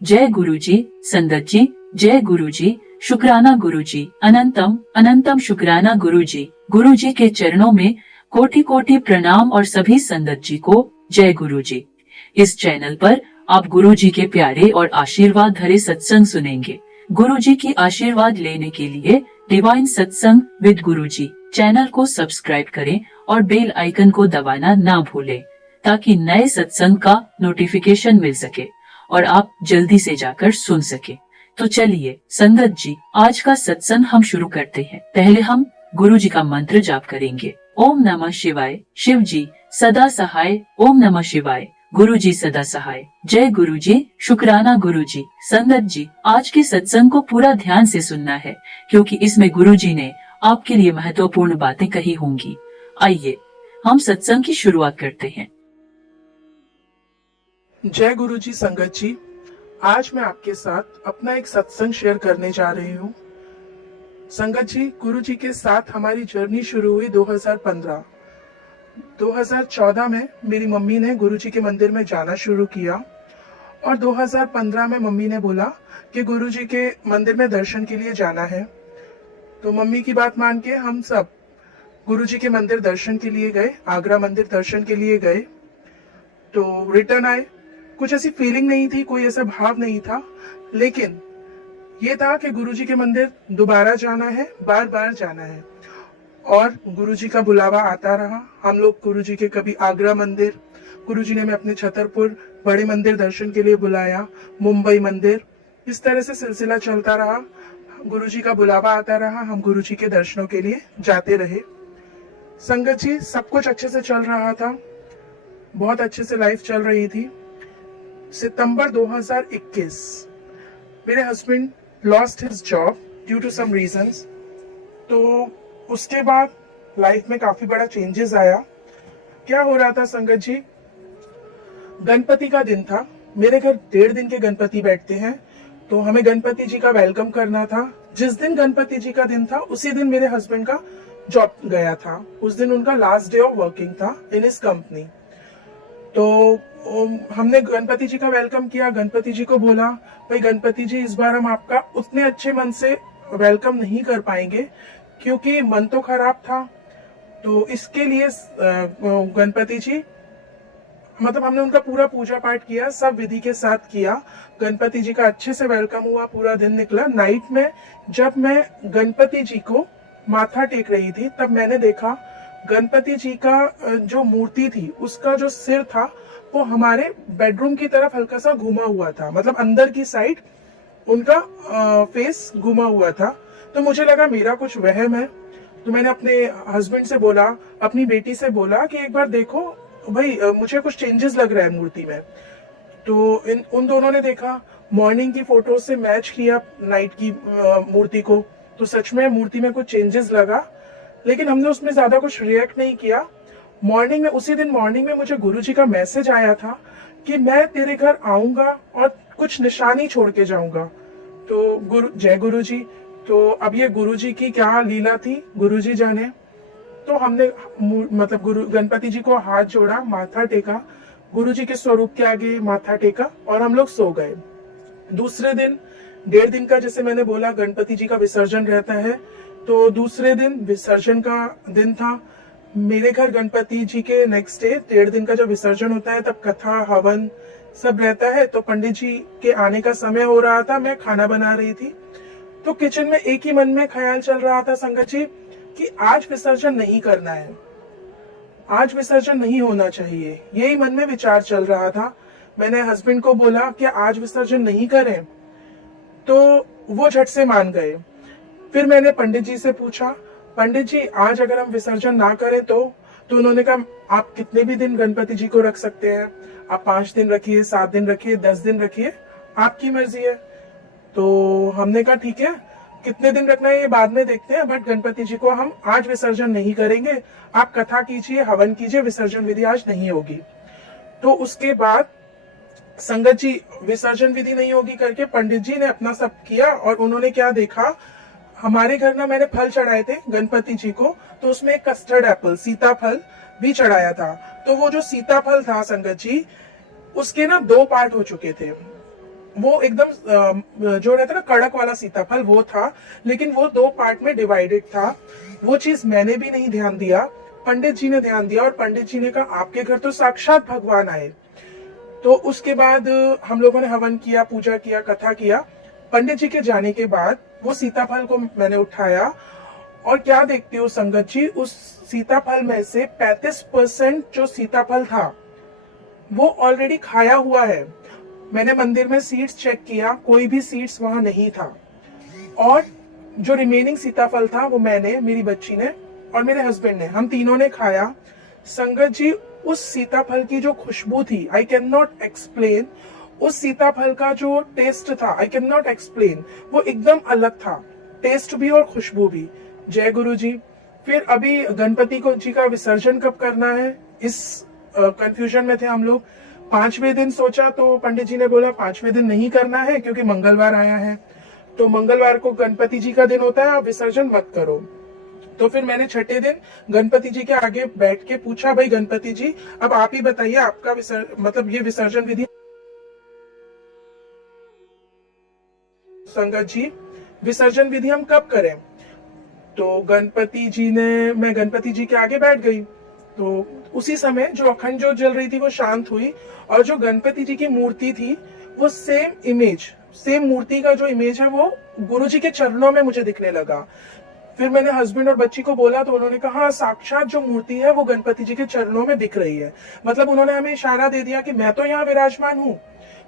जय गुरुजी। संगत जी, जय गुरुजी। शुक्राना गुरुजी। अनंतम अनंतम शुक्राना गुरुजी। गुरुजी के चरणों में कोटि कोटि प्रणाम और सभी संगत जी को जय गुरुजी। इस चैनल पर आप गुरुजी के प्यारे और आशीर्वाद भरे सत्संग सुनेंगे। गुरुजी की आशीर्वाद लेने के लिए डिवाइन सत्संग विद गुरुजी चैनल को सब्सक्राइब करें और बेल आइकन को दबाना ना भूलें, ताकि नए सत्संग का नोटिफिकेशन मिल सके और आप जल्दी से जाकर सुन सके। तो चलिए संगत जी, आज का सत्संग हम शुरू करते हैं। पहले हम गुरु जी का मंत्र जाप करेंगे। ओम नमः शिवाय। शिव जी सदा सहाय। ओम नमः शिवाय। गुरु जी सदा सहाय। जय गुरु जी। शुक्राना गुरु जी। संगत जी, आज के सत्संग को पूरा ध्यान से सुनना है, क्योंकि इसमें गुरु जी ने आपके लिए महत्वपूर्ण बातें कही होंगी। आइए हम सत्संग की शुरुआत करते हैं। जय गुरु जी। संगत जी, आज मैं आपके साथ अपना एक सत्संग शेयर करने जा रही हूँ। संगत जी, गुरु जी के साथ हमारी जर्नी शुरू हुई 2015। 2014 में मेरी मम्मी ने गुरु जी के मंदिर में जाना शुरू किया और 2015 में मम्मी ने बोला कि गुरु जी के मंदिर में दर्शन के लिए जाना है। तो मम्मी की बात मान के हम सब गुरु जी के मंदिर दर्शन के लिए गए, आगरा मंदिर दर्शन के लिए गए। तो रिटर्न आए, कुछ ऐसी फीलिंग नहीं थी, कोई ऐसा भाव नहीं था, लेकिन ये था कि गुरुजी के मंदिर दोबारा जाना है, बार बार जाना है। और गुरुजी का बुलावा आता रहा। हम लोग गुरुजी के कभी आगरा मंदिर, गुरुजी ने हमें अपने छतरपुर बड़े मंदिर दर्शन के लिए बुलाया, मुंबई मंदिर, इस तरह से सिलसिला चलता रहा। गुरुजी का बुलावा आता रहा, हम गुरुजी के दर्शनों के लिए जाते रहे। संगत जी, सब कुछ अच्छे से चल रहा था, बहुत अच्छे से लाइफ चल रही थी। सितंबर 2021 मेरे husband lost his job due to some reasons. तो उसके बाद लाइफ में काफी बड़ा चेंजेस आया। क्या हो रहा था संगत जी, गणपति का दिन था। मेरे घर 1.5 दिन के गणपति बैठते हैं, तो हमें गणपति जी का वेलकम करना था। जिस दिन गणपति जी का दिन था उसी दिन मेरे हस्बैंड का जॉब गया था। उस दिन उनका लास्ट डे ऑफ वर्किंग था इन हिज कंपनी। तो हमने गणपति जी का वेलकम किया। गणपति जी को बोला, भाई गणपति जी, इस बार हम आपका उतने अच्छे मन से वेलकम नहीं कर पाएंगे, क्योंकि मन तो खराब था। तो इसके लिए गणपति जी, मतलब हमने उनका पूरा पूजा पाठ किया, सब विधि के साथ किया। गणपति जी का अच्छे से वेलकम हुआ, पूरा दिन निकला। नाइट में जब मैं गणपति जी को माथा टेक रही थी, तब मैंने देखा गणपति जी का जो मूर्ति थी उसका जो सिर था वो हमारे बेडरूम की तरफ हल्का सा घुमा हुआ था, मतलब अंदर की साइड उनका फेस घुमा हुआ था। तो मुझे लगा मेरा कुछ वहम है। तो मैंने अपने हस्बैंड से बोला, अपनी बेटी से बोला कि एक बार देखो भाई, मुझे कुछ चेंजेस लग रहा है मूर्ति में। तो उन दोनों ने देखा, मॉर्निंग की फोटो से मैच किया नाइट की मूर्ति को, तो सच में मूर्ति में कुछ चेंजेस लगा, लेकिन हमने उसमें ज्यादा कुछ रिएक्ट नहीं किया। मॉर्निंग में, उसी दिन मॉर्निंग में मुझे गुरुजी का मैसेज आया था कि मैं तेरे घर आऊंगा और कुछ निशानी छोड़ के जाऊंगा। तो जय गुरु जी। तो अब ये गुरुजी की क्या लीला थी, गुरुजी जाने। तो हमने मतलब गुरु गणपति जी को हाथ जोड़ा, माथा टेका, गुरुजी के स्वरूप के आगे माथा टेका और हम लोग सो गए। दूसरे दिन 1.5 दिन का, जैसे मैंने बोला, गणपति जी का विसर्जन रहता है। तो दूसरे दिन विसर्जन का दिन था। मेरे घर गणपति जी के नेक्स्ट डे 1.5 दिन का जब विसर्जन होता है, तब कथा हवन सब रहता है। तो पंडित जी के आने का समय हो रहा था, मैं खाना बना रही थी। तो किचन में एक ही मन में ख्याल चल रहा था संगत जी कि आज विसर्जन नहीं करना है, आज विसर्जन नहीं होना चाहिए, यही मन में विचार चल रहा था। मैंने हस्बैंड को बोला कि आज विसर्जन नहीं करें, तो वो झट से मान गए। फिर मैंने पंडित जी से पूछा, पंडित जी आज अगर हम विसर्जन ना करें तो उन्होंने कहा आप कितने भी दिन गणपति जी को रख सकते हैं, आप 5 दिन रखिए, 7 दिन रखिए, 10 दिन रखिए, आपकी मर्जी है। तो हमने कहा ठीक है, कितने दिन रखना है ये बाद में देखते हैं, बट गणपति जी को हम आज विसर्जन नहीं करेंगे, आप कथा कीजिए, हवन कीजिए, विसर्जन विधि आज नहीं होगी। तो उसके बाद संगत जी विसर्जन विधि नहीं होगी करके पंडित जी ने अपना सब किया। और उन्होंने क्या देखा, हमारे घर ना मैंने फल चढ़ाए थे गणपति जी को, तो उसमें एक कस्टर्ड एप्पल, सीताफल भी चढ़ाया था। तो वो जो सीताफल था संगत जी, उसके ना 2 पार्ट हो चुके थे। वो एकदम जो रहता है ना कड़क वाला सीताफल वो था, लेकिन वो 2 पार्ट में डिवाइडेड था। वो चीज मैंने भी नहीं ध्यान दिया, पंडित जी ने ध्यान दिया और पंडित जी ने कहा आपके घर तो साक्षात भगवान आए। तो उसके बाद हम लोगों ने हवन किया, पूजा किया, कथा किया। पंडित जी के जाने के बाद वो सीताफल को मैंने उठाया और क्या देखती हूँ संगत जी, उस सीताफल में से 35% जो सीताफल था वो ऑलरेडी खाया हुआ है। मैंने मंदिर में सीड्स चेक किया, कोई भी सीड्स वहां नहीं था। और जो रिमेनिंग सीताफल था वो मैंने, मेरी बच्ची ने और मेरे हस्बैंड ने, हम तीनों ने खाया। संगत जी, उस सीताफल की जो खुशबू थी, आई कैन नॉट एक्सप्लेन। उस सीताफल का जो टेस्ट था, आई कैन नॉट एक्सप्लेन, वो एकदम अलग था, टेस्ट भी और खुशबू भी। जय गुरु जी। फिर अभी गणपति को जी का विसर्जन कब करना है, इस कंफ्यूजन में थे हम लोग। 5वें दिन सोचा तो पंडित जी ने बोला 5वें दिन नहीं करना है क्योंकि मंगलवार आया है, तो मंगलवार को गणपति जी का दिन होता है, आप विसर्जन मत करो। तो फिर मैंने 6ठे दिन गणपति जी के आगे बैठ के पूछा, भाई गणपति जी अब आप ही बताइए, आपका मतलब ये विसर्जन विधि संगत जी, विसर्जन विधि हम कब करें। तो मैं गणपति जी के आगे बैठ गई। तो उसी समय जो अखंड ज्योत जल रही थी वो शांत हुई और जो गणपति जी की मूर्ति थी वो सेम मूर्ति का जो इमेज है वो गुरु जी के चरणों में मुझे दिखने लगा। फिर मैंने हस्बैंड और बच्ची को बोला तो उन्होंने कहा हाँ, साक्षात जो मूर्ति है वो गणपति जी के चरणों में दिख रही है। मतलब उन्होंने हमें इशारा दे दिया कि मैं तो यहाँ विराजमान हूँ,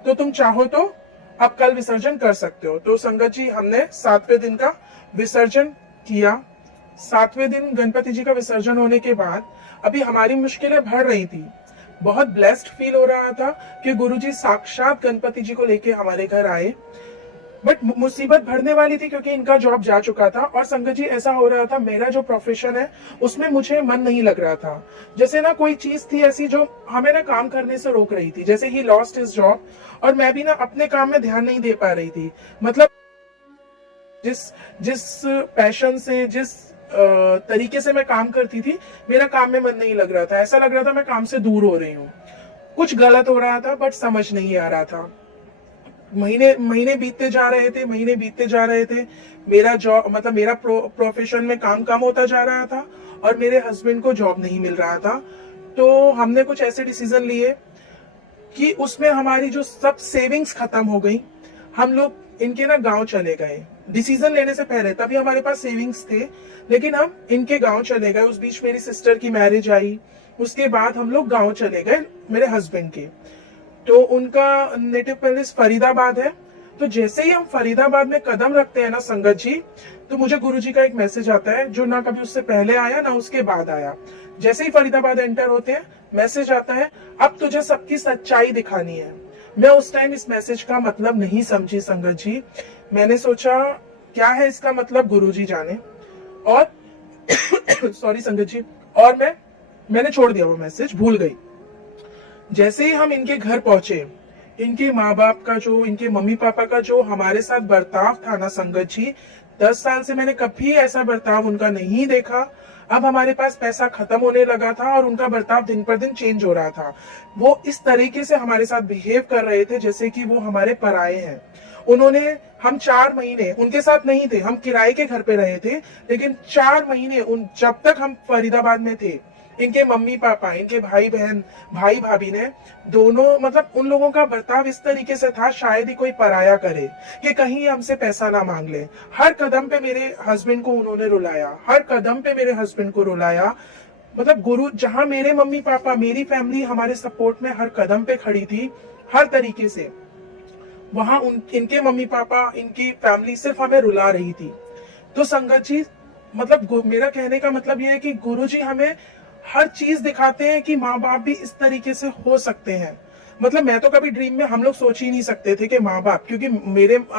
तो तुम चाहो तो आप कल विसर्जन कर सकते हो। तो संगत जी, हमने 7वें दिन का विसर्जन किया। 7वें दिन गणपति जी का विसर्जन होने के बाद अभी हमारी मुश्किलें बढ़ रही थी। बहुत ब्लेस्ड फील हो रहा था कि गुरुजी साक्षात गणपति जी को लेके हमारे घर आए। बट मुसीबत बढ़ने वाली थी क्योंकि इनका जॉब जा चुका था। और संगत जी, ऐसा हो रहा था, मेरा जो प्रोफेशन है उसमें मुझे मन नहीं लग रहा था। जैसे ना कोई चीज थी ऐसी जो हमें ना काम करने से रोक रही थी। जैसे ही लॉस्ट हिज जॉब और मैं भी ना अपने काम में ध्यान नहीं दे पा रही थी। मतलब जिस पैशन से, जिस तरीके से मैं काम करती थी, मेरा काम में मन नहीं लग रहा था। ऐसा लग रहा था मैं काम से दूर हो रही हूँ, कुछ गलत हो रहा था, बट समझ नहीं आ रहा था। महीने बीतते जा रहे थे। मेरा जॉब, मतलब मेरा प्रोफेशन में काम कम होता जा रहा था और मेरे हस्बैंड को जॉब नहीं मिल रहा था। तो हमने कुछ ऐसे डिसीजन लिए कि उसमें हमारी जो सब सेविंग्स खत्म हो गई। हम लोग इनके ना गांव चले गए डिसीजन लेने से पहले, तभी हमारे पास सेविंग्स थे, लेकिन हम इनके गांव चले गए। उस बीच मेरी सिस्टर की मैरिज आई, उसके बाद हम लोग गांव चले गए मेरे हस्बैंड के। तो उनका नेटिव प्लेस फरीदाबाद है। तो जैसे ही हम फरीदाबाद में कदम रखते हैं ना संगत जी, तो मुझे गुरुजी का एक मैसेज आता है जो ना कभी उससे पहले आया ना उसके बाद आया। जैसे ही फरीदाबाद एंटर होते हैं, मैसेज आता है, अब तुझे सबकी सच्चाई दिखानी है। मैं उस टाइम इस मैसेज का मतलब नहीं समझी संगत जी। मैंने सोचा क्या है इसका मतलब, गुरुजी जाने। और सॉरी संगत जी, और मैंने छोड़ दिया वो मैसेज, भूल गई। जैसे ही हम इनके घर पहुंचे, इनके माँ बाप का जो, इनके मम्मी पापा का जो हमारे साथ बर्ताव था ना संगत जी, 10 साल से मैंने कभी ऐसा बर्ताव उनका नहीं देखा। अब हमारे पास पैसा खत्म होने लगा था और उनका बर्ताव दिन पर दिन चेंज हो रहा था। वो इस तरीके से हमारे साथ बिहेव कर रहे थे जैसे कि वो हमारे पराये हैं। उन्होंने, हम 4 महीने उनके साथ नहीं थे, हम किराए के घर पे रहे थे, लेकिन 4 महीने जब तक हम फरीदाबाद में थे, इनके मम्मी पापा, इनके भाई बहन, भाई भाभी ने दोनों, मतलब उन लोगों का बर्ताव इस तरीके से था शायद ही कोई पराया करे, कि कहीं हमसे पैसा ना मांग ले। हर कदम पे मेरे हस्बैंड को उन्होंने रुलाया, हर कदम पे मेरे हस्बैंड को रुलाया। मतलब गुरु, जहां मेरे मम्मी पापा, मेरी फैमिली हमारे सपोर्ट में हर कदम पे खड़ी थी, हर तरीके से, वहां इनके मम्मी पापा, इनकी फैमिली सिर्फ हमें रुला रही थी। तो संगत जी, मतलब मेरा कहने का मतलब यह है कि गुरुजी हमें हर चीज दिखाते हैं कि माँ बाप भी इस तरीके से हो सकते हैं। मतलब मैं तो कभी ड्रीम में, हम लोग सोच ही नहीं सकते थे कि माँ बाप, क्योंकि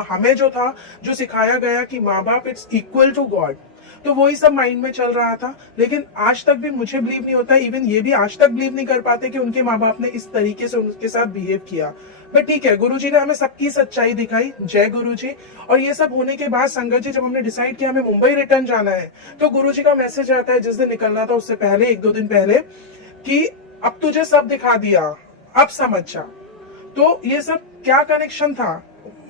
हमें जो था, जो सिखाया गया कि माँ बाप इट्स इक्वल टू गॉड, तो वही सब माइंड में चल रहा था। लेकिन आज तक भी मुझे बिलीव नहीं होता, इवन ये भी आज तक बिलीव नहीं कर पाते कि उनके माँ बाप ने इस तरीके से उनके साथ बिहेव किया। बट ठीक है, गुरुजी ने हमें सबकी सच्चाई दिखाई, जय गुरुजी। और ये सब होने के बाद संगत जी, जब हमने डिसाइड किया हमें मुंबई रिटर्न जाना है, तो गुरुजी का मैसेज आता है जिस दिन निकलना था उससे पहले, 1-2 दिन पहले, कि अब तुझे सब दिखा दिया, अब समझ जा। तो ये सब क्या कनेक्शन था,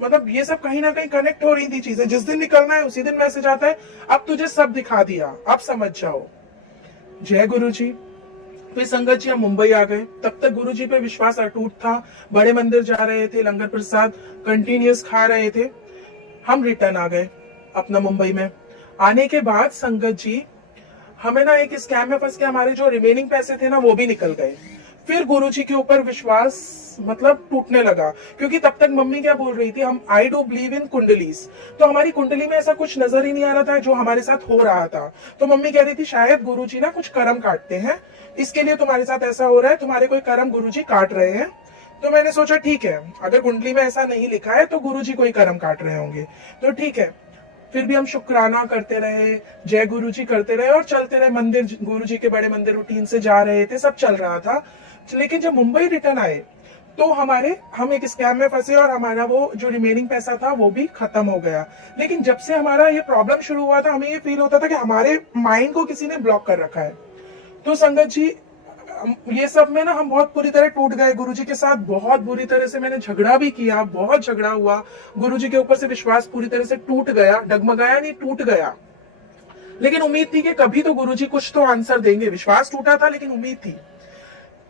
मतलब ये सब कहीं ना कहीं कनेक्ट हो रही थी चीजें। जिस दिन निकलना है उसी दिन मैसेज आता है, अब तुझे सब दिखा दिया, अब समझ जाओ। जय गुरु जी। फिर संगत जी हम मुंबई आ गए। तब तक गुरु जी पे विश्वास अटूट था, बड़े मंदिर जा रहे थे, लंगर प्रसाद कंटिन्यूस खा रहे थे। हम रिटर्न आ गए अपना मुंबई में। आने के बाद संगत जी हमें ना एक स्कैम में फंस के हमारे जो रिमेनिंग पैसे थे ना वो भी निकल गए। फिर गुरुजी के ऊपर विश्वास मतलब टूटने लगा, क्योंकि तब तक मम्मी क्या बोल रही थी, हम आई डू बिलीव इन कुंडलीज, तो हमारी कुंडली में ऐसा कुछ नजर ही नहीं आ रहा था जो हमारे साथ हो रहा था। तो मम्मी कह रही थी शायद गुरुजी ना कुछ कर्म काटते हैं, इसके लिए तुम्हारे साथ ऐसा हो रहा है, तुम्हारे कोई कर्म गुरुजी काट रहे हैं। तो मैंने सोचा ठीक है, अगर कुंडली में ऐसा नहीं लिखा है तो गुरुजी कोई कर्म काट रहे होंगे, तो ठीक है। फिर भी हम शुक्राना करते रहे, जय गुरु जी करते रहे और चलते रहे। मंदिर, गुरु जी के बड़े मंदिर रूटीन से जा रहे थे, सब चल रहा था। लेकिन जब मुंबई रिटर्न आए तो हम एक स्कैम में फंसे और हमारा वो जो रिमेनिंग पैसा था वो भी खत्म हो गया। लेकिन जब से हमारा ये प्रॉब्लम शुरू हुआ था, हमें ये फील होता था कि हमारे माइंड को किसी ने ब्लॉक कर रखा है। तो संगत जी ये सब में ना हम बहुत बुरी तरह टूट गए। गुरुजी के साथ बहुत बुरी तरह से मैंने झगड़ा भी किया, बहुत झगड़ा हुआ। गुरुजी के ऊपर से विश्वास पूरी तरह से टूट गया, डगमगाया नहीं, टूट गया। लेकिन उम्मीद थी कि कभी तो गुरुजी कुछ तो आंसर देंगे। विश्वास टूटा था लेकिन उम्मीद थी।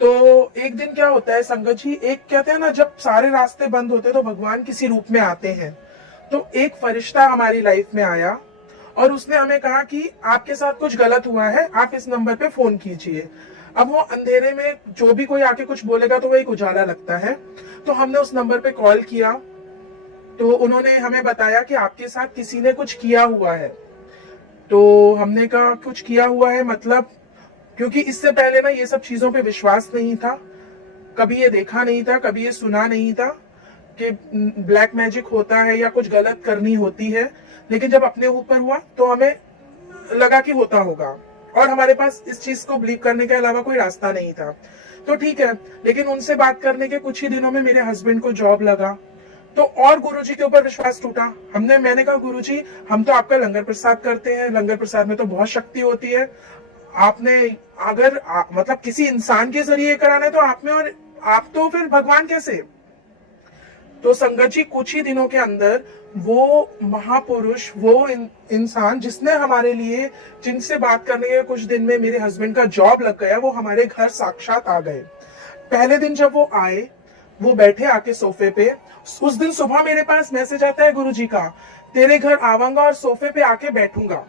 तो एक दिन क्या होता है संगत जी, एक कहते हैं ना जब सारे रास्ते बंद होते तो भगवान किसी रूप में आते हैं। तो एक फरिश्ता हमारी लाइफ में आया और उसने हमें कहा कि आपके साथ कुछ गलत हुआ है, आप इस नंबर पे फोन कीजिए। अब वो अंधेरे में जो भी कोई आके कुछ बोलेगा तो वो एक उजाला लगता है। तो हमने उस नंबर पे कॉल किया तो उन्होंने हमें बताया कि आपके साथ किसी ने कुछ किया हुआ है। तो हमने कहा कुछ किया हुआ है मतलब, क्योंकि इससे पहले ना ये सब चीजों पे विश्वास नहीं था, कभी ये देखा नहीं था, कभी ये सुना नहीं था कि ब्लैक मैजिक होता है या कुछ गलत करनी होती है। लेकिन जब अपने ऊपर हुआ तो हमें लगा कि होता होगा और हमारे पास इस चीज को बिलीव करने के अलावा कोई रास्ता नहीं था। तो ठीक है, लेकिन उनसे बात करने के कुछ ही दिनों में मेरे हस्बैंड को जॉब लगा, तो और गुरुजी के ऊपर विश्वास टूटा। मैंने कहा गुरुजी हम तो आपका लंगर प्रसाद करते हैं, लंगर प्रसाद में तो बहुत शक्ति होती है, आपने अगर मतलब किसी इंसान के जरिए कराना है तो आप में, और आप तो फिर भगवान कैसे। तो संगत जी कुछ ही दिनों के अंदर वो महापुरुष, वो इंसान जिसने हमारे लिए, जिनसे बात करने के कुछ दिन में मेरे हस्बैंड का जॉब लग गया, वो हमारे घर साक्षात आ गए। पहले दिन जब वो आए, वो बैठे आके सोफे पे। उस दिन सुबह मेरे पास मैसेज आता है गुरुजी का, तेरे घर आऊंगा और सोफे पे आके बैठूंगा।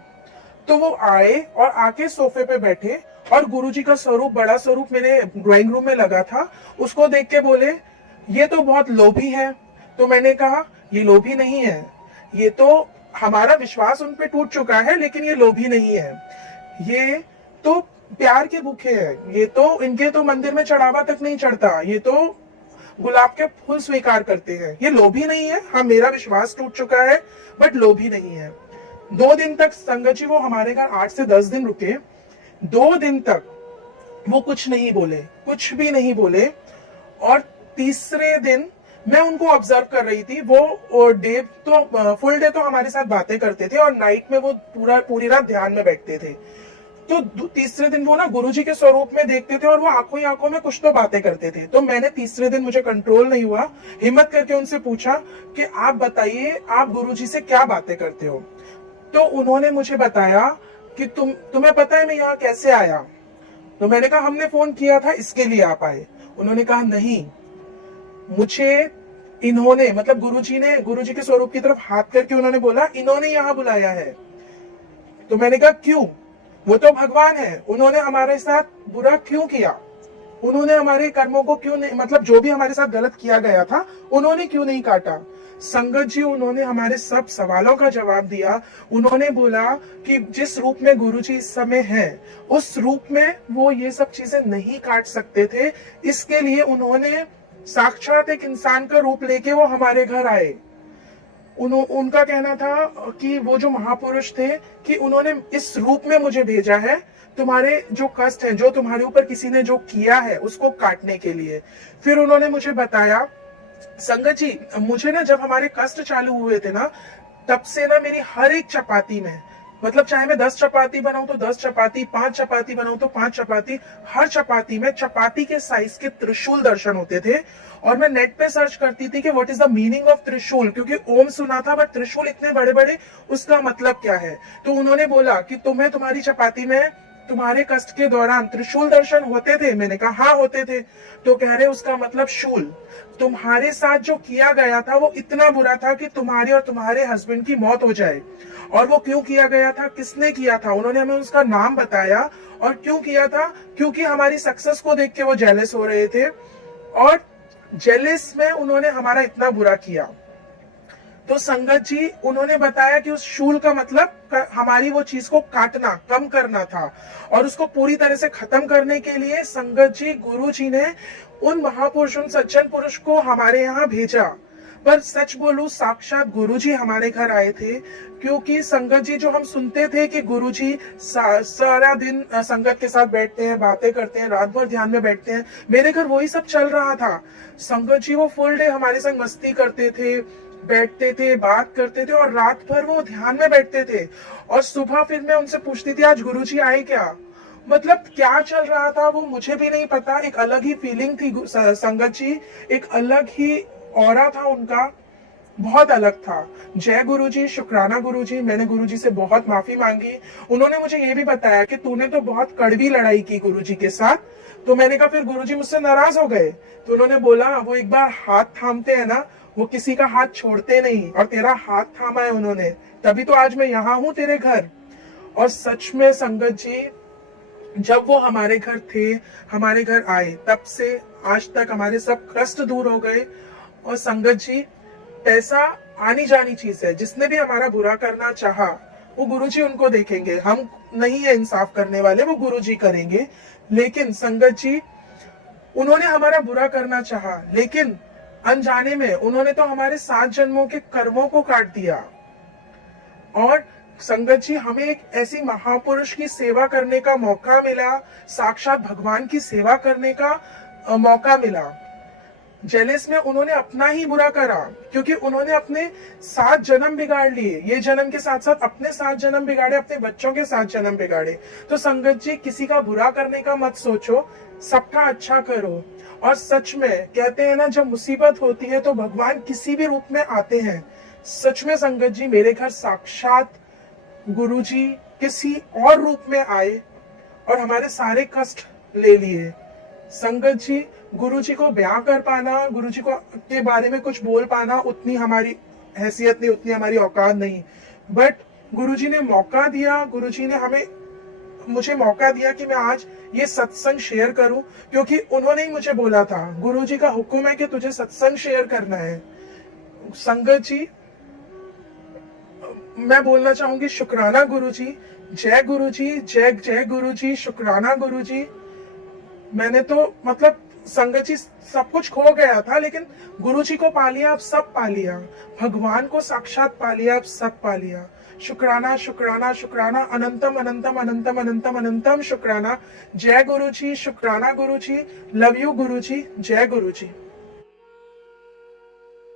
तो वो आए और आके सोफे पे बैठे और गुरुजी का स्वरूप, बड़ा स्वरूप मेरे ड्राइंग रूम में लगा था, उसको देख के बोले ये तो बहुत लोभी है। तो मैंने कहा ये लोभी नहीं है, ये तो हमारा विश्वास उन पे टूट चुका है, लेकिन ये लोभी नहीं है, ये तो प्यार के भूखे हैं, ये तो इनके तो मंदिर में चढ़ावा तक नहीं चढ़ता, ये तो गुलाब के फूल स्वीकार करते हैं, ये लोभी नहीं है। हाँ मेरा विश्वास टूट चुका है बट लोभी नहीं है। 2 दिन तक संगत जी वो हमारे घर 8 से 10 दिन रुके। 2 दिन तक वो कुछ नहीं बोले, कुछ भी नहीं बोले। और तीसरे दिन मैं उनको ऑब्जर्व कर रही थी, वो डे तो फुल डे तो हमारे साथ बातें करते थे और नाइट में वो पूरी रात ध्यान में बैठते थे। तो तीसरे दिन वो ना गुरुजी के स्वरूप में देखते थे और वो आंखों ही आंखों में कुछ तो बातें करते थे। तो मैंने तीसरे दिन, मुझे कंट्रोल नहीं हुआ, हिम्मत करके उनसे पूछा कि आप बताइए आप गुरुजी से क्या बातें करते हो। तो उन्होंने मुझे बताया कि तुम्हें पता है मैं यहाँ कैसे आया। तो मैंने कहा हमने फोन किया था इसके लिए आप आए। उन्होंने कहा नहीं, मुझे इन्होंने, मतलब गुरुजी ने, गुरुजी के स्वरूप की तरफ हाथ करके उन्होंने बोला इन्होंने यहाँ बुलाया है। तो मैंने कहा क्यों, वो तो भगवान है, उन्होंने हमारे साथ बुरा क्यों किया, उन्होंने हमारे कर्मों को क्यों नहीं, मतलब जो भी हमारे साथ गलत किया गया था उन्होंने क्यों नहीं काटा। संगत जी उन्होंने हमारे सब सवालों का जवाब दिया। उन्होंने बोला कि जिस रूप में गुरुजी इस समय हैं, उस रूप में वो ये सब चीजें नहीं काट सकते थे, इसके लिए उन्होंने साक्षात एक इंसान का रूप लेके वो हमारे घर आए। उनका कहना था कि वो जो महापुरुष थे कि उन्होंने इस रूप में मुझे भेजा है तुम्हारे जो कष्ट हैं, जो तुम्हारे ऊपर किसी ने जो किया है उसको काटने के लिए। फिर उन्होंने मुझे बताया संगत जी, मुझे ना जब हमारे कष्ट चालू हुए थे ना, तब से ना मेरी हर एक चपाती में मतलब चाहे मैं 10 चपाती बनाऊं तो 10 चपाती, 5 चपाती बनाऊं तो 5 चपाती, हर चपाती में चपाती के साइज के त्रिशूल दर्शन होते थे। और मैं नेट पे सर्च करती थी कि what is the meaning of त्रिशूल, क्योंकि ओम सुना था बट त्रिशूल इतने बड़े बड़े, उसका मतलब क्या है। तो उन्होंने बोला कि तुम्हें तुम्हारी चपाती में तुम्हारे कष्ट के दौरान त्रिशूल दर्शन होते थे। मैंने कहा हाँ होते थे। तो कह रहे उसका मतलब शूल, तुम्हारे साथ जो किया गया था वो इतना बुरा था कि तुम्हारे और तुम्हारे हस्बैंड की मौत हो जाए। और वो क्यों किया गया था, किसने किया था, उन्होंने हमें उसका नाम बताया। और क्यों किया था, क्योंकि हमारी सक्सेस को देख के वो जेलस हो रहे थे, और जेलस में उन्होंने हमारा इतना बुरा किया। तो संगत जी उन्होंने बताया कि उस शूल का मतलब हमारी वो चीज को काटना, कम करना था। और उसको पूरी तरह से खत्म करने के लिए संगत जी, गुरु जी ने उन महापुरुष, उन सज्जन पुरुष को हमारे यहाँ भेजा। पर सच बोलूं, साक्षात गुरु जी हमारे घर आए थे। क्योंकि संगत जी जो हम सुनते थे कि गुरु जी सारा दिन संगत के साथ बैठते हैं, बातें करते हैं, रात भर ध्यान में बैठते हैं, मेरे घर वही सब चल रहा था। संगत जी वो फुल डे हमारे संग मस्ती करते थे, बैठते थे, बात करते थे, और रात भर वो ध्यान में बैठते थे। और सुबह फिर मैं उनसे पूछती थी आज गुरुजी आए क्या। मतलब क्या चल रहा था वो मुझे भी नहीं पता। एक अलग ही फीलिंग थी संगत जी, एक अलग ही ऑरा था उनका, बहुत अलग था। जय गुरुजी, शुक्राना गुरुजी। मैंने गुरुजी से बहुत माफी मांगी। उन्होंने मुझे ये भी बताया कि तूने तो बहुत कड़वी लड़ाई की गुरुजी के साथ। तो मैंने कहा फिर गुरुजी मुझसे नाराज हो गए। तो उन्होंने बोला वो एक बार हाथ थामते हैं ना, वो किसी का हाथ छोड़ते नहीं, और तेरा हाथ थामा है उन्होंने, तभी तो आज मैं यहाँ हूँ तेरे घर। और सच में संगत जी, जब वो हमारे घर थे, हमारे घर आए, तब से आज तक हमारे सब कष्ट दूर हो गए। और संगत जी, पैसा आनी जानी चीज है, जिसने भी हमारा बुरा करना चाहा वो गुरुजी उनको देखेंगे, हम नहीं है इंसाफ करने वाले, वो गुरुजी करेंगे। लेकिन संगत जी, उन्होंने हमारा बुरा करना चाहा, लेकिन अनजाने में उन्होंने तो हमारे 7 जन्मों के कर्मों को काट दिया। और संगत जी, हमें एक ऐसी महापुरुष की सेवा करने का मौका मिला, साक्षात भगवान की सेवा करने का मौका मिला। जेलस में उन्होंने अपना ही बुरा करा, क्योंकि उन्होंने अपने 7 जन्म बिगाड़ लिए। ये जन्म के साथ साथ अपने 7 जन्म बिगाड़े, अपने बच्चों के 7 जन्म बिगाड़े। तो संगत जी, किसी का बुरा करने का मत सोचो, सबका अच्छा करो। और सच में कहते हैं ना, जब मुसीबत होती है तो भगवान किसी भी रूप में आते हैं। सच में संगत जी, मेरे घर साक्षात गुरुजी किसी और रूप में आए और हमारे सारे कष्ट ले लिए। संगत जी, गुरुजी को ब्याह कर पाना, गुरुजी को के बारे में कुछ बोल पाना, उतनी हमारी हैसियत नहीं, उतनी हमारी औकात नहीं। बट गुरुजी ने मौका दिया, गुरुजी ने मुझे मौका दिया कि मैं आज ये सत्संग शेयर करूं, क्योंकि उन्होंने ही मुझे बोला था, गुरुजी का हुक्म है कि तुझे सत्संग शेयर करना है। संगत जी, मैं बोलना चाहूंगी शुक्राना गुरुजी, जय गुरुजी, जय जय गुरुजी, शुक्राना गुरुजी। मैंने तो मतलब संगत जी सब कुछ खो गया था, लेकिन गुरुजी को पा लिया, अब सब पा लिया। भगवान को साक्षात पा लिया, अब सब पा लिया। शुक्राना शुक्राना शुक्राना, अनंतम अनंतम अनंतम अनंतम अनंतम शुक्राना। जय गुरुजी, शुक्राना गुरुजी, लव यू गुरुजी, जय गुरुजी।